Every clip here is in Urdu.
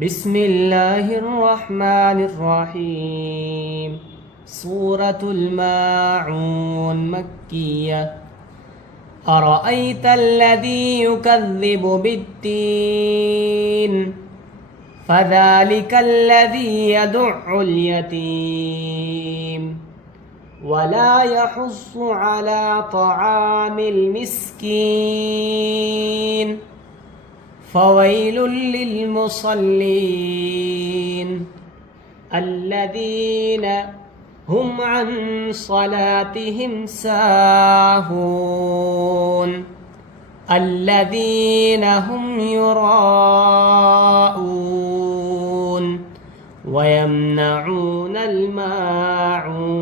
بسم اللہ الرحمن الرحیم سورة الماعون مکیہ ارأیت الذی یکذب بالدین فذلک الذی یدع الیتیم ولا يحض على طعام المسكين فويل للمصلين الذين هم عن صلاتهم ساهون الذين هم يراءون ويمنعون الماعون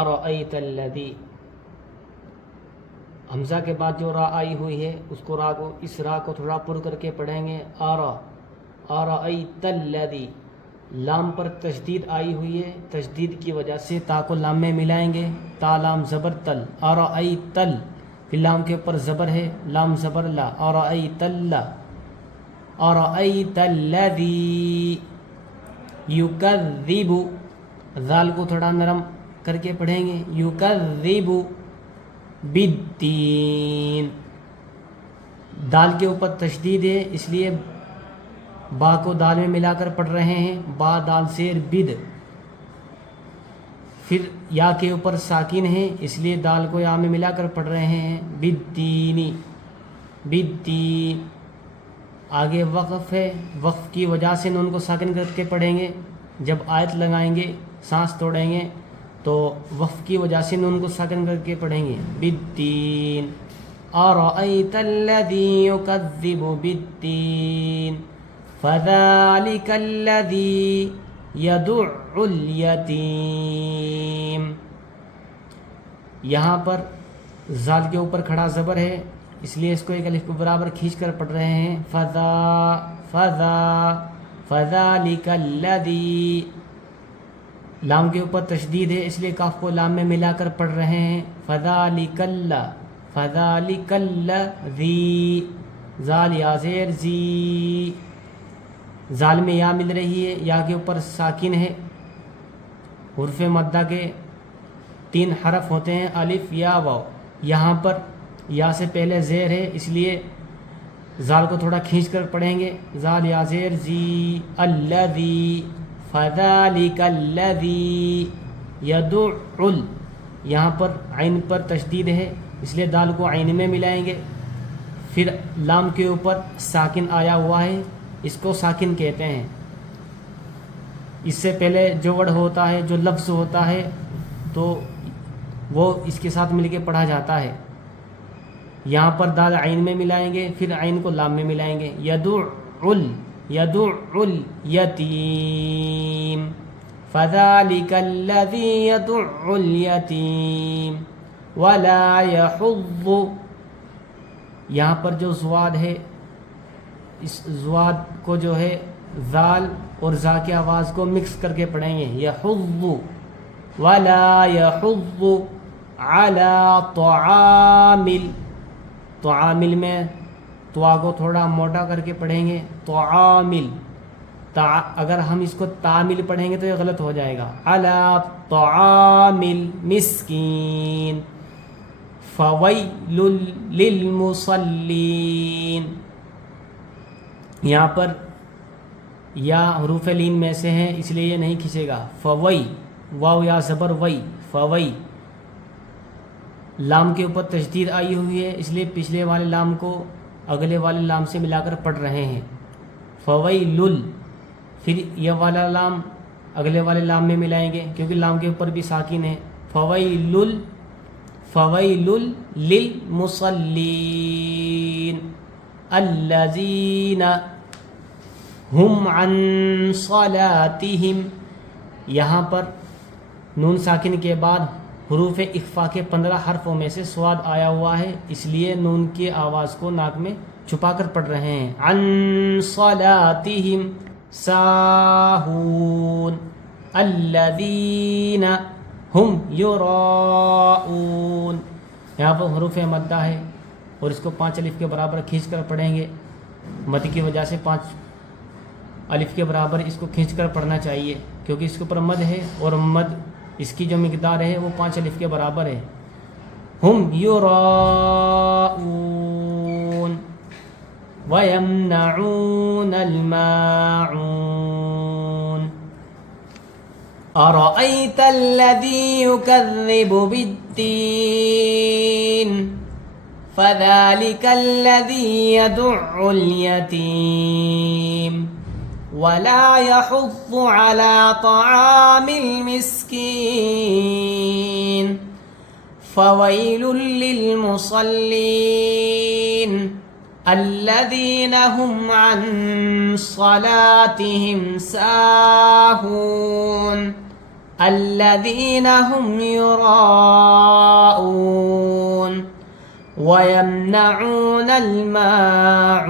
ارأیت الذی، حمزہ کے بعد جو را آئی ہوئی ہے اس کو اس را کو تھوڑا پر کر کے پڑھیں گے. ارأیت الذی، لام پر تشدید آئی ہوئی ہے، تشدید کی وجہ سے تا کو لام میں ملائیں گے. تا لام زبر تل، ارأیت ال، پھر لام کے اوپر زبر ہے، لام زبر لا، ارأیت اللہ. ارأیت الذی یکذب، ذال کو تھوڑا نرم کر کے پڑھیں گے. یکذب بالدین، دال کے اوپر تشدید ہے اس لیے با کو دال میں ملا کر پڑھ رہے ہیں. با دال زیر بد. پھر یا کے اوپر ساکن ہے اس لیے دال کو یا میں ملا کر پڑھ رہے ہیں. بالدینی، بالدین. آگے وقف ہے، وقف کی وجہ سے نون کو ساکن کر کے پڑھیں گے. جب آیت لگائیں گے، سانس توڑیں گے تو وقف کی وجہ سے نون کو ساکن کر کے پڑھیں گے. بالدین. ارأیت الذی یکذب بالدین فذلک الذی یدع الیتیم. یہاں پر زال کے اوپر کھڑا زبر ہے اس لیے اس کو ایک الف کے برابر کھینچ کر پڑھ رہے ہیں. فذلک الذی، لام کے اوپر تشدید ہے اس لیے کاف کو لام میں ملا کر پڑھ رہے ہیں. فذلک الذی، زال یا زیر زی، زال میں یا مل رہی ہے، یا کے اوپر ساکن ہے. حرف مدہ کے 3 حرف ہوتے ہیں، الف یا واو. یہاں پر یا سے پہلے زیر ہے اس لیے زال کو تھوڑا کھینچ کر پڑھیں گے. زال یا زیر زی، الذی، فذلک الذی یدع. یہاں پر عین پر تشدید ہے اس لیے دال کو عین میں ملائیں گے. پھر لام کے اوپر ساکن آیا ہوا ہے، اس کو ساکن کہتے ہیں. اس سے پہلے جو ورڈ ہوتا ہے، جو لفظ ہوتا ہے تو وہ اس کے ساتھ مل کے پڑھا جاتا ہے. یہاں پر دال عین میں ملائیں گے، پھر عین کو لام میں ملائیں گے. یدع الیتیم فذلک الذی یدع الیتیم ولا یحض. یہاں پر جو زواد ہے، اس زواد کو جو ہے زال اور زا کی آواز کو مکس کر کے پڑھیں گے. یحض ولا یحض علی طعامل. طعامل میں توا کو تھوڑا موٹا کر کے پڑھیں گے. طعامل، اگر ہم اس کو تعامل پڑھیں گے تو یہ غلط ہو جائے گا. علی طعامل مسکین فویل للمصلین. یہاں پر یا حروف لین میں سے ہیں اس لیے یہ نہیں کھینچے گا. فوی، واو یا زبر وی، فوی. لام کے اوپر تشدید آئی ہوئی ہے اس لیے پچھلے والے لام کو اگلے والے لام سے ملا کر پڑھ رہے ہیں. فویل، پھر یہ والا لام اگلے والے لام میں ملائیں گے کیونکہ لام کے اوپر بھی ساکن ہے. فویل للمصلین الذین هم عن صلاتهم. یہاں پر نون ساکن کے بعد حروف اخفا کے 15 حرفوں میں سے سواد آیا ہوا ہے اس لیے نون کی آواز کو ناک میں چھپا کر پڑھ رہے ہیں. عن صلاتهم ساہون الذین ہم یراؤون. یہاں پر حروف مدہ ہے اور اس کو 5 الف کے برابر کھینچ کر پڑھیں گے. مد کی وجہ سے 5 الف کے برابر اس کو کھینچ کر پڑھنا چاہیے کیونکہ اس کے اوپر مد ہے اور مد اس کی جو مقدار ہے وہ 5 الف کے برابر ہے. ہم یراؤون وَيَمْنَعُونَ الْمَاعُونَ. أَرَأَيْتَ الَّذِي يُكَذِّبُ بِالدِّينِ فَذَلِكَ الَّذِي يَدُعُّ الْيَتِيمَ وَلَا يَحُضُّ عَلَى طَعَامِ الْمِسْكِينِ فَوَيْلٌ لِّلْمُصَلِّينَ الذين هم عن صلاتهم ساهون الذين هم يراءون ويمنعون الماعون.